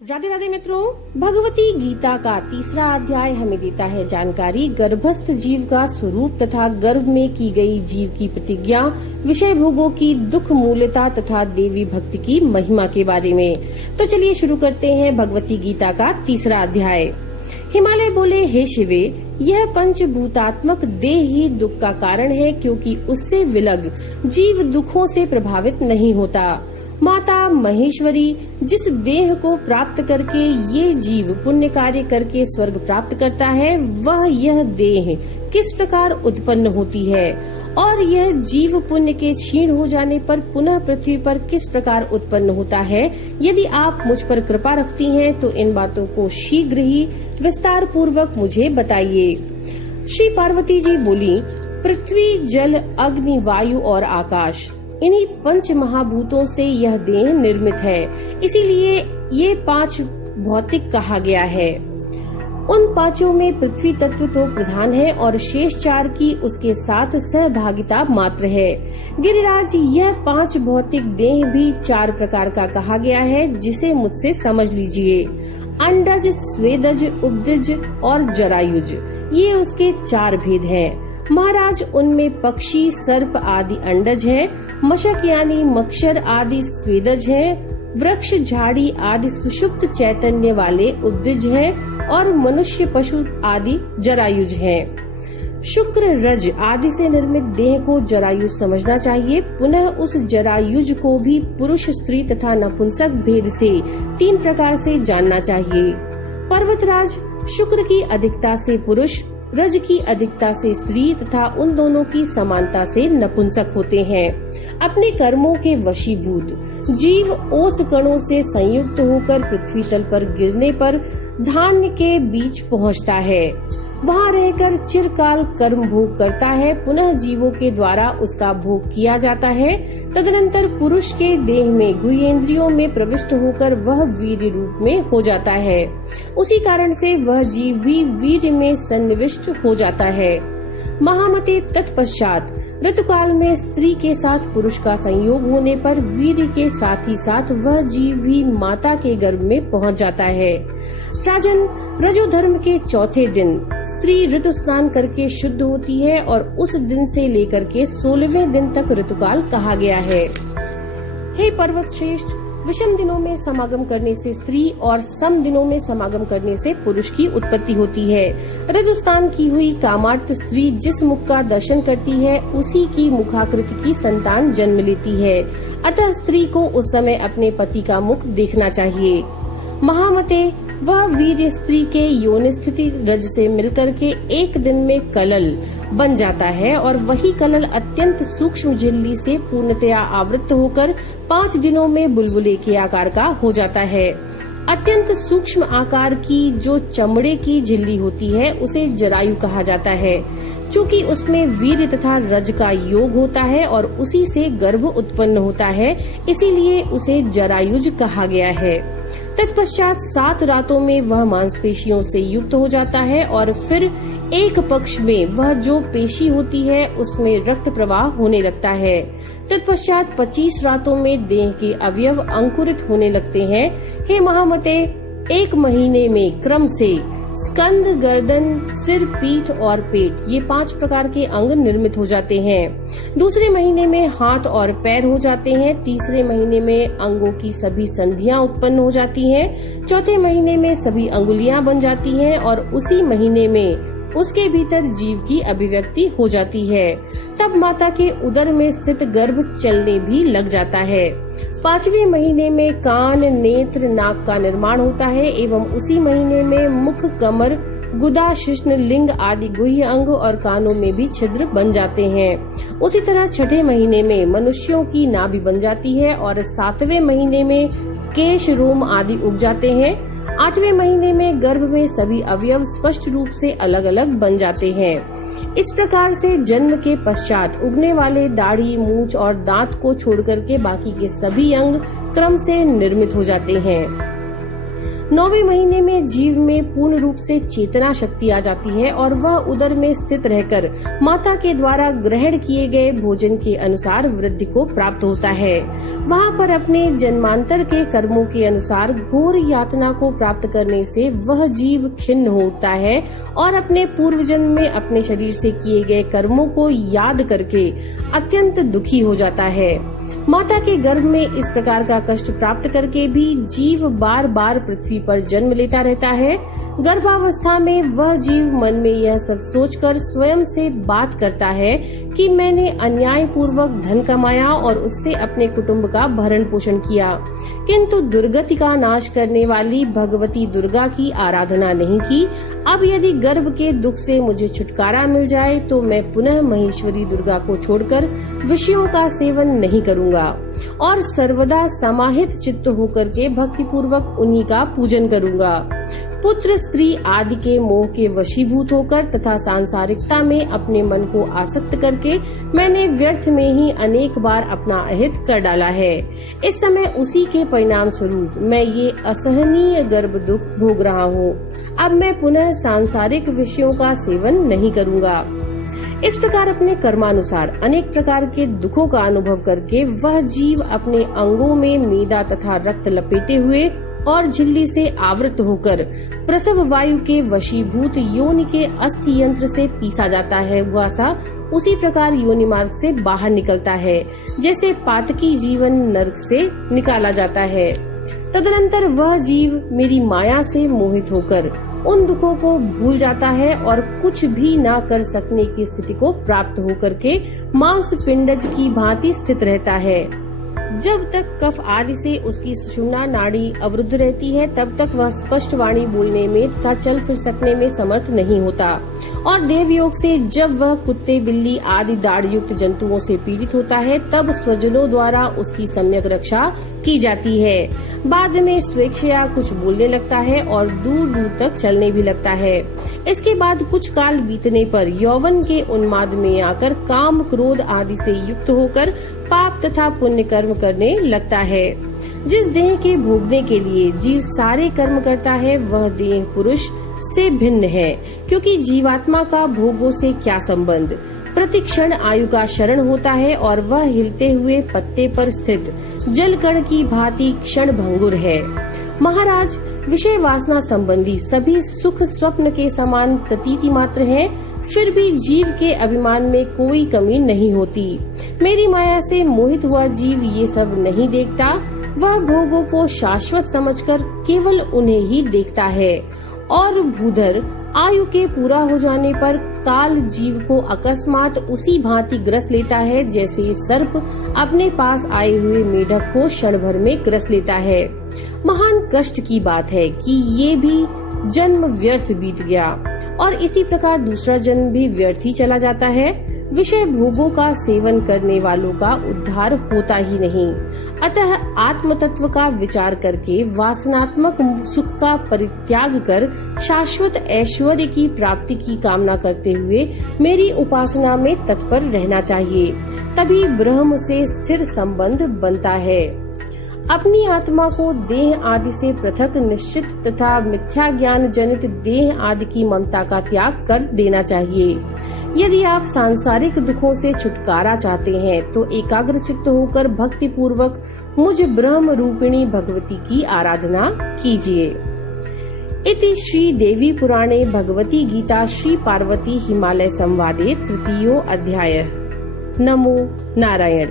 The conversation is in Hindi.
राधे राधे मित्रों, भगवती गीता का तीसरा अध्याय हमें देता है जानकारी गर्भस्थ जीव का स्वरूप तथा गर्भ में की गई जीव की प्रतिज्ञा, विषय भोगों की दुख मूलता तथा देवी भक्ति की महिमा के बारे में। तो चलिए शुरू करते हैं भगवती गीता का तीसरा अध्याय। हिमालय बोले, हे शिवे, यह पंचभूतात्मक देह ही दुख का कारण है, क्योंकि उससे विलग जीव दुखों से प्रभावित नहीं होता। माता महेश्वरी, जिस देह को प्राप्त करके ये जीव पुण्य कार्य करके स्वर्ग प्राप्त करता है, वह यह देह किस प्रकार उत्पन्न होती है और यह जीव पुण्य के क्षीण हो जाने पर पुनः पृथ्वी पर किस प्रकार उत्पन्न होता है, यदि आप मुझ पर कृपा रखती हैं तो इन बातों को शीघ्र ही विस्तार पूर्वक मुझे बताइए। श्री पार्वती जी बोली, पृथ्वी, जल, अग्नि, वायु और आकाश, इन्हीं पंच महाभूतों से यह देह निर्मित है, इसीलिए ये पांच भौतिक कहा गया है। उन पांचों में पृथ्वी तत्व तो प्रधान है और शेष चार की उसके साथ सहभागिता मात्र है। गिरिराज, यह पांच भौतिक देह भी चार प्रकार का कहा गया है, जिसे मुझसे समझ लीजिए। अंडज, स्वेदज, उपदिज और जरायुज, ये उसके चार भेद हैं। महाराज, उनमें पक्षी, सर्प आदि अंडज है, मशक यानी मक्षर आदि स्वेदज है, वृक्ष, झाड़ी आदि सुषुप्त चैतन्य वाले उपदिज है और मनुष्य, पशु आदि जरायुज हैं। शुक्र, रज आदि से निर्मित देह को जरायुज समझना चाहिए। पुनः उस जरायुज को भी पुरुष, स्त्री तथा नपुंसक भेद से तीन प्रकार से जानना चाहिए। पर्वतराज, शुक्र की अधिकता से पुरुष, रज की अधिकता से स्त्री तथा उन दोनों की समानता से नपुंसक होते हैं। अपने कर्मों के वशीभूत जीव ओस कणों से संयुक्त होकर पृथ्वी तल पर गिरने पर धान्य के बीच पहुंचता है। वहां रहकर चिरकाल कर्म भोग करता है। पुनः जीवों के द्वारा उसका भोग किया जाता है। तदनंतर पुरुष के देह में गुह्येंद्रियों में प्रविष्ट होकर वह वीर्य रूप में हो जाता है। उसी कारण से वह जीव भी वीर्य में सन्निविष्ट हो जाता है। महामते, तत्पश्चात ऋतुकाल में स्त्री के साथ पुरुष का संयोग होने पर वीर्य के साथ ही साथ वह जीव भी माता के गर्भ में पहुंच जाता है। राजन, रजोधर्म के चौथे दिन स्त्री ऋतु स्नान करके शुद्ध होती है और उस दिन से लेकर के 16वें दिन तक ऋतुकाल कहा गया है। हे पर्वत श्रेष्ठ, विषम दिनों में समागम करने से स्त्री और सम दिनों में समागम करने से पुरुष की उत्पत्ति होती है। ऋतुस्नान की हुई कामार्त स्त्री जिस मुख का दर्शन करती है, उसी की मुखाकृति की संतान जन्म लेती है। अतः स्त्री को उस समय अपने पति का मुख देखना चाहिए। महामते, वह वीर्य स्त्री के योनि स्थिति रज से मिलकर के एक दिन में कलल बन जाता है और वही कलल अत्यंत सूक्ष्म झिल्ली से पूर्णतया आवृत होकर 5 दिनों में बुलबुले के आकार का हो जाता है। अत्यंत सूक्ष्म आकार की जो चमड़े की झिल्ली होती है, उसे जरायु कहा जाता है। चूँकि उसमें वीर्य तथा रज का योग होता है और उसी से गर्भ उत्पन्न होता है, इसीलिए उसे जरायुज कहा गया है। तत्पश्चात 7 रातों में वह मांसपेशियों से युक्त हो जाता है और फिर एक पक्ष में वह जो पेशी होती है उसमें रक्त प्रवाह होने लगता है। तत्पश्चात 25 रातों में देह के अवयव अंकुरित होने लगते हैं। हे महामते, 1 महीने में क्रम से स्कंद, गर्दन, सिर, पीठ और पेट, ये 5 प्रकार के अंग निर्मित हो जाते हैं। दूसरे महीने में हाथ और पैर हो जाते हैं। तीसरे महीने में अंगों की सभी संधियां उत्पन्न हो जाती हैं। चौथे महीने में सभी अंगुलियां बन जाती हैं और उसी महीने में उसके भीतर जीव की अभिव्यक्ति हो जाती है। तब माता के उदर में स्थित गर्भ चलने भी लग जाता है। 5वें महीने में कान, नेत्र, नाक का निर्माण होता है एवं उसी महीने में मुख, कमर, गुदा, शिश्न, लिंग आदि गुह्य अंग और कानों में भी छिद्र बन जाते हैं। उसी तरह 6ठे महीने में मनुष्यों की नाभि बन जाती है और 7वें महीने में केश, रोम आदि उग जाते हैं। 8वें महीने में गर्भ में सभी अवयव स्पष्ट रूप से अलग अलग बन जाते हैं। इस प्रकार से जन्म के पश्चात उगने वाले दाढ़ी, मूंछ और दांत को छोड़कर के बाकी के सभी अंग क्रम से निर्मित हो जाते हैं। 9वें महीने में जीव में पूर्ण रूप से चेतना शक्ति आ जाती है और वह उदर में स्थित रहकर माता के द्वारा ग्रहण किए गए भोजन के अनुसार वृद्धि को प्राप्त होता है। वहाँ पर अपने जन्मांतर के कर्मों के अनुसार घोर यातना को प्राप्त करने से वह जीव खिन्न होता है और अपने पूर्व जन्म में अपने शरीर से किए गए कर्मों को याद करके अत्यंत दुखी हो जाता है। माता के गर्भ में इस प्रकार का कष्ट प्राप्त करके भी जीव बार बार पृथ्वी पर जन्म लेता रहता है। गर्भावस्था में वह जीव मन में यह सब सोचकर स्वयं से बात करता है कि मैंने अन्याय पूर्वक धन कमाया और उससे अपने कुटुंब का भरण पोषण किया, किंतु दुर्गति का नाश करने वाली भगवती दुर्गा की आराधना नहीं की। अब यदि गर्भ के दुख से मुझे छुटकारा मिल जाए तो मैं पुनः महेश्वरी दुर्गा को छोड़कर विषयों का सेवन नहीं करूंगा और सर्वदा समाहित चित्त होकर के भक्ति पूर्वक उन्हीं का पूजन करूंगा। पुत्र स्त्री आदि के मोह के वशीभूत होकर तथा सांसारिकता में अपने मन को आसक्त करके मैंने व्यर्थ में ही अनेक बार अपना अहित कर डाला है। इस समय उसी के परिणाम स्वरूप मैं ये असहनीय गर्भ दुख भोग रहा हूँ। अब मैं पुनः सांसारिक विषयों का सेवन नहीं करूँगा। इस प्रकार अपने कर्मानुसार अनेक प्रकार के दुखों का अनुभव करके वह जीव अपने अंगों में मेदा तथा रक्त लपेटे हुए और झिल्ली से आवृत होकर प्रसव वायु के वशीभूत योनि के अस्थि यंत्र से पीसा जाता है। वह सा उसी प्रकार योनि मार्ग से बाहर निकलता है जैसे पातकी जीवन नरक से निकाला जाता है। तदनंतर वह जीव मेरी माया से मोहित होकर उन दुखों को भूल जाता है और कुछ भी ना कर सकने की स्थिति को प्राप्त होकर के मांस पिंडज की भांति स्थित रहता है। जब तक कफ आदि से उसकी सुषुम्ना नाड़ी अवरुद्ध रहती है तब तक वह स्पष्ट वाणी बोलने में तथा चल फिर सकने में समर्थ नहीं होता और देवयोग से जब वह कुत्ते बिल्ली आदि दाढ़ युक्त जंतुओं से पीड़ित होता है तब स्वजनों द्वारा उसकी सम्यक रक्षा की जाती है। बाद में स्वेच्छया कुछ बोलने लगता है और दूर दूर तक चलने भी लगता है। इसके बाद कुछ काल बीतने पर यौवन के उन्माद में आकर काम क्रोध आदि से युक्त होकर पाप तथा पुण्य कर्म करने लगता है। जिस देह के भोगने के लिए जीव सारे कर्म करता है वह देह पुरुष से भिन्न है, क्योंकि जीवात्मा का भोगों से क्या संबंध। प्रति क्षण आयु का शरण होता है और वह हिलते हुए पत्ते पर स्थित जल कण की भांति क्षण भंगुर है। महाराज, विषय वासना संबंधी सभी सुख स्वप्न के समान प्रतीति मात्र है, फिर भी जीव के अभिमान में कोई कमी नहीं होती। मेरी माया से मोहित हुआ जीव ये सब नहीं देखता, वह भोगों को शाश्वत समझकर केवल उन्हें ही देखता है। और भूधर आयु के पूरा हो जाने पर काल जीव को अकस्मात उसी भांति ग्रस लेता है जैसे सर्प अपने पास आए हुए मेढक को क्षण भर में ग्रस लेता है। महान कष्ट की बात है कि ये भी जन्म व्यर्थ बीत गया और इसी प्रकार दूसरा जन्म भी व्यर्थ ही चला जाता है। विषय भोगों का सेवन करने वालों का उद्धार होता ही नहीं। अतः आत्म तत्व का विचार करके वासनात्मक सुख का परित्याग कर शाश्वत ऐश्वर्य की प्राप्ति की कामना करते हुए मेरी उपासना में तत्पर रहना चाहिए, तभी ब्रह्म से स्थिर संबंध बनता है। अपनी आत्मा को देह आदि से पृथक निश्चित तथा मिथ्या ज्ञान जनित देह आदि की ममता का त्याग कर देना चाहिए। यदि आप सांसारिक दुखों से छुटकारा चाहते हैं तो एकाग्र चित्त होकर भक्ति पूर्वक मुझ ब्रह्म रूपिणी भगवती की आराधना कीजिए। इति श्री देवी पुराणे भगवती गीता श्री पार्वती हिमालय संवादे तृतीयो अध्याय। नमो नारायण।